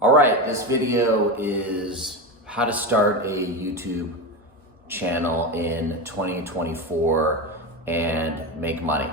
All right, this video is how to start a YouTube channel in 2024 and make money.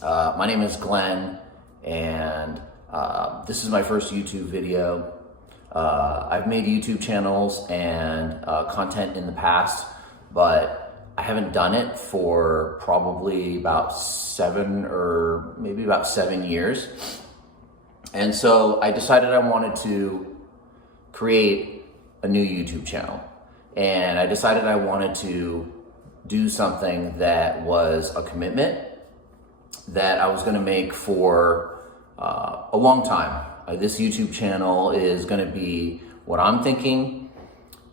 My name is Glenn, and this is my first YouTube video. I've made YouTube channels and content in the past, but I haven't done it for probably about 7 years. And so I decided I wanted to create a new YouTube channel. And I decided I wanted to do something that was a commitment that I was gonna make for a long time. This YouTube channel is gonna be, what I'm thinking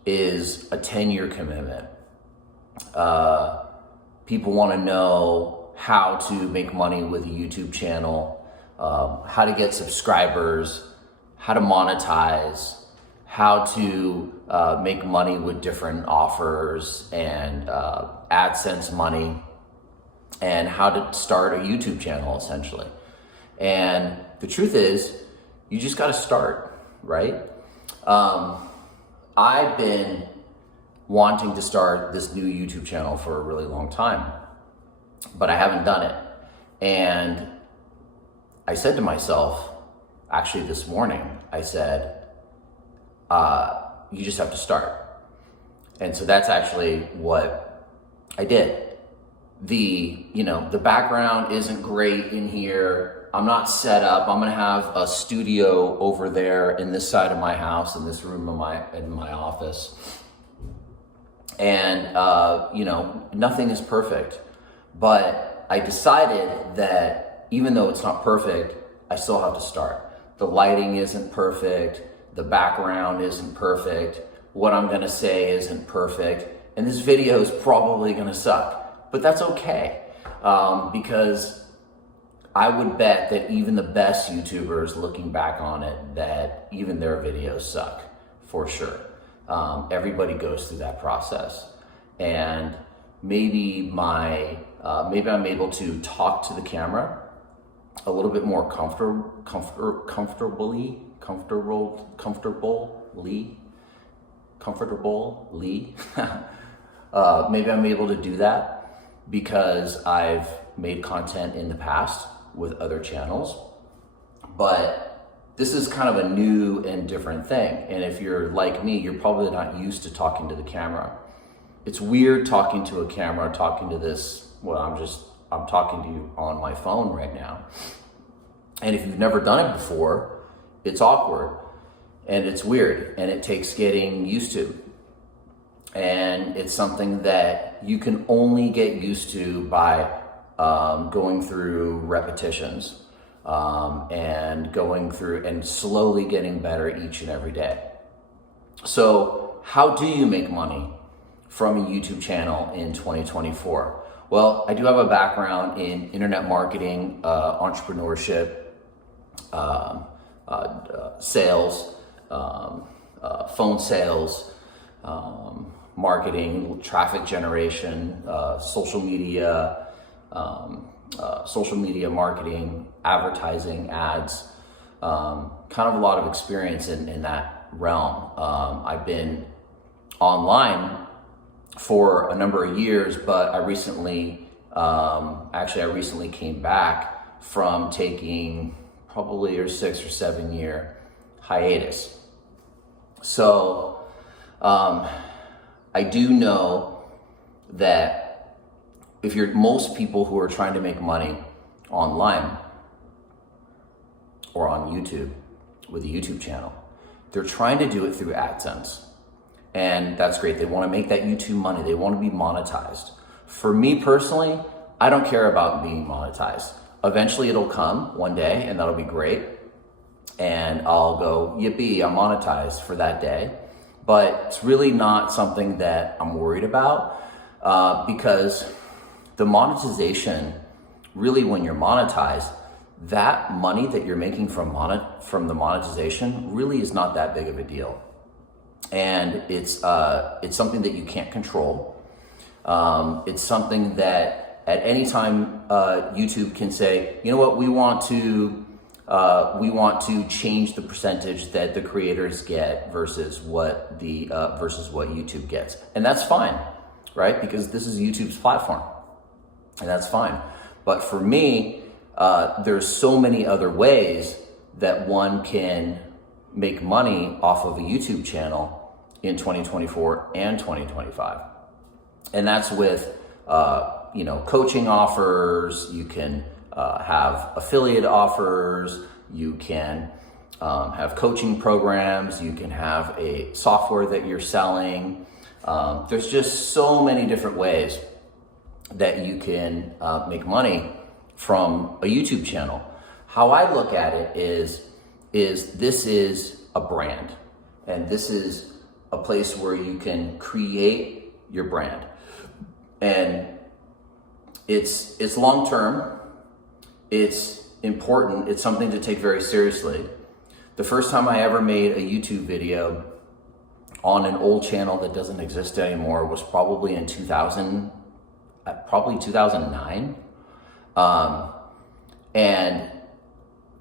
is a 10-year commitment. People wanna know how to make money with a YouTube channel, how to get subscribers, how to monetize, how to make money with different offers and AdSense money, and how to start a YouTube channel essentially. And the truth is, you just gotta start, right? I've been wanting to start this new YouTube channel for a really long time, but I haven't done it. And I said to myself, actually this morning, I said, you just have to start. And so that's actually what I did. The background isn't great in here. I'm not set up. I'm gonna have a studio over there in this side of my house, in this room in my office. And nothing is perfect. But I decided that even though it's not perfect, I still have to start. The lighting isn't perfect, the background isn't perfect, what I'm gonna say isn't perfect, and this video is probably gonna suck. But that's okay, because I would bet that even the best YouTubers looking back on it, that even their videos suck, for sure. Everybody goes through that process. And maybe I'm able to talk to the camera a little bit more comfortably. Maybe I'm able to do that because I've made content in the past with other channels, but this is kind of a new and different thing. And if you're like me, you're probably not used to talking to the camera. It's weird talking to a camera, talking to this, I'm talking to you on my phone right now. And if you've never done it before, it's awkward and it's weird and it takes getting used to. And it's something that you can only get used to by going through repetitions and going through and slowly getting better each and every day. So how do you make money from a YouTube channel in 2024? Well, I do have a background in internet marketing, entrepreneurship, sales, phone sales, marketing, traffic generation, social media marketing, advertising, ads, kind of a lot of experience in that realm. I've been online for a number of years, but I recently came back from taking probably a 6 or 7 year hiatus. So I do know that if most people who are trying to make money online or on YouTube with a YouTube channel, they're trying to do it through AdSense. And that's great. They want to make that YouTube money. They want to be monetized. For me personally, I don't care about being monetized. Eventually it'll come one day and that'll be great. And I'll go, yippee, I'm monetized for that day. But it's really not something that I'm worried about because the monetization, really when you're monetized, that money that you're making from the monetization really is not that big of a deal. And it's something that you can't control. It's something that at any time YouTube can say, you know what, we want to we want to change the percentage that the creators get versus what YouTube gets. And that's fine, right? Because this is YouTube's platform, and that's fine. But for me, there's so many other ways that one can make money off of a YouTube channel in 2024 and 2025. And that's with, coaching offers. You can have affiliate offers. You can have coaching programs. You can have a software that you're selling. There's just so many different ways that you can make money from a YouTube channel. How I look at it is this is a brand, and this is a place where you can create your brand. And it's long term, it's important, it's something to take very seriously. The first time I ever made a YouTube video on an old channel that doesn't exist anymore was probably in 2009. And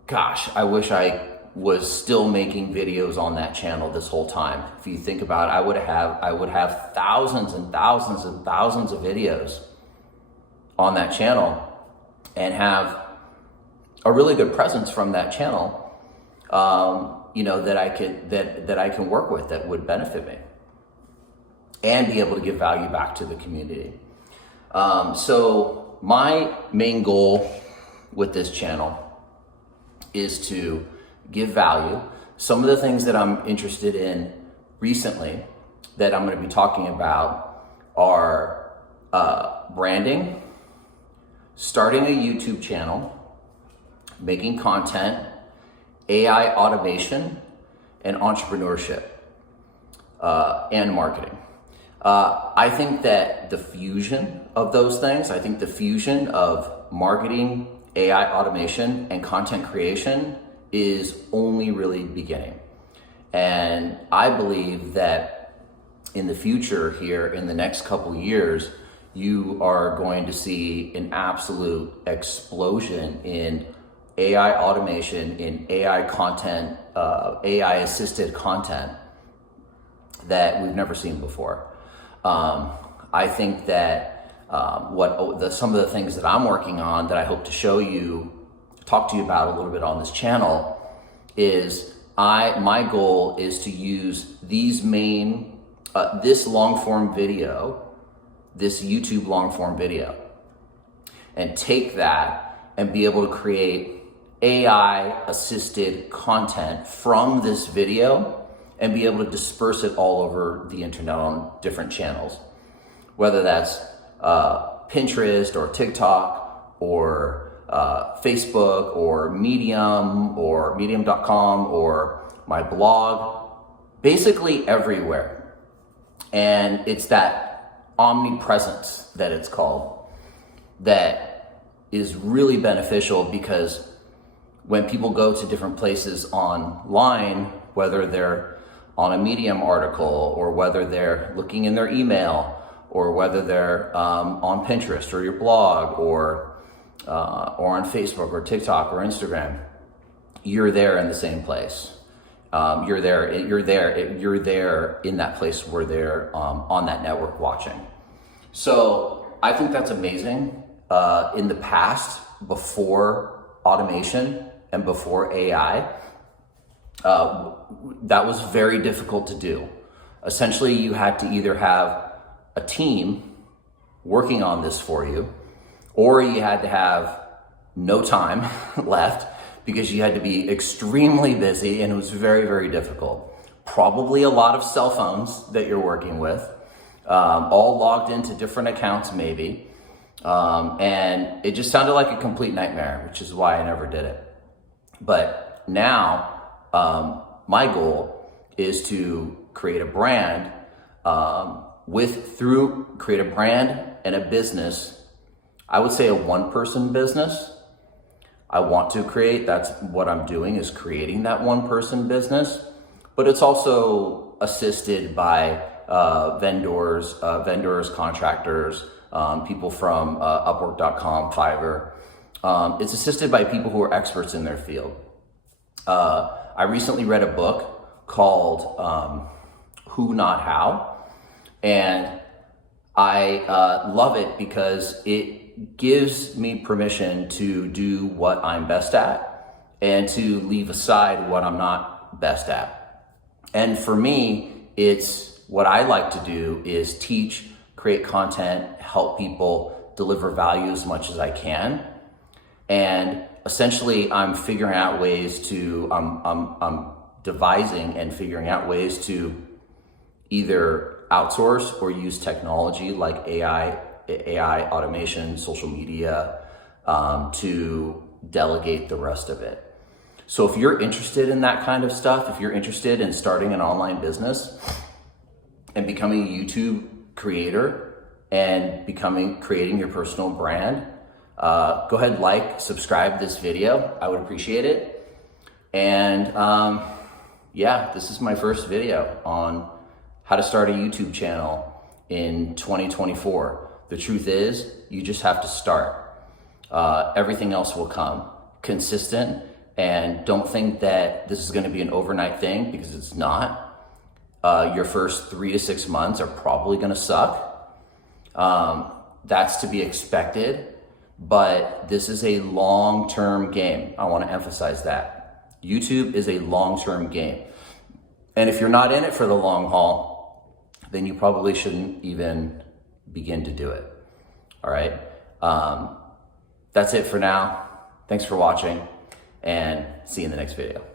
gosh, I wish I was still making videos on that channel this whole time. If you think about it, I would have thousands and thousands and thousands of videos on that channel and have a really good presence from that channel, that I can work with, that would benefit me and be able to give value back to the community. So my main goal with this channel is to give value. Some of the things that I'm interested in recently that I'm going to be talking about are branding, starting a YouTube channel, making content, AI automation, and entrepreneurship, and marketing. I think that the fusion of those things, I think the fusion of marketing, AI automation, and content creation is only really beginning. And I believe that in the future here, in the next couple years, you are going to see an absolute explosion in AI automation, in AI content, AI assisted content that we've never seen before. I think that some of the things that I'm working on that I hope to talk to you about a little bit on this channel is my goal is to use this long form video, this YouTube long form video, and take that and be able to create AI assisted content from this video and be able to disperse it all over the internet on different channels, whether that's Pinterest or TikTok or Facebook or Medium or Medium.com or my blog, basically everywhere. And it's that omnipresence that it's called that is really beneficial, because when people go to different places online, whether they're on a Medium article or whether they're looking in their email or whether they're on Pinterest or your blog or on Facebook or TikTok or Instagram, you're there in the same place. You're there in that place where they're on that network watching. So I think that's amazing. In the past, before automation and before AI, that was very difficult to do. Essentially, you had to either have a team working on this for you, or you had to have no time left because you had to be extremely busy, and it was very, very difficult. Probably a lot of cell phones that you're working with, all logged into different accounts maybe, and it just sounded like a complete nightmare, which is why I never did it. But now, my goal is to create a brand, create a brand and a business. I would say a one-person business. I want to create, that's what I'm doing, is creating that one-person business. But it's also assisted by vendors, contractors, people from Upwork.com, Fiverr. It's assisted by people who are experts in their field. I recently read a book called Who Not How, and I love it because it gives me permission to do what I'm best at and to leave aside what I'm not best at. And for me, it's what I like to do is teach, create content, help people deliver value as much as I can. And essentially I'm figuring out ways to, I'm devising and figuring out ways to either outsource or use technology like AI automation, social media, to delegate the rest of it. So if you're interested in that kind of stuff, if you're interested in starting an online business and becoming a YouTube creator and creating your personal brand, go ahead, like, subscribe this video. I would appreciate it. And yeah, this is my first video on how to start a YouTube channel in 2024. The truth is, you just have to start. Everything else will come. Consistent, and don't think that this is gonna be an overnight thing, because it's not. Your first 3 to 6 months are probably gonna suck. That's to be expected, but this is a long-term game. I wanna emphasize that. YouTube is a long-term game. And if you're not in it for the long haul, then you probably shouldn't even begin to do it. All right. That's it for now. Thanks for watching, and see you in the next video.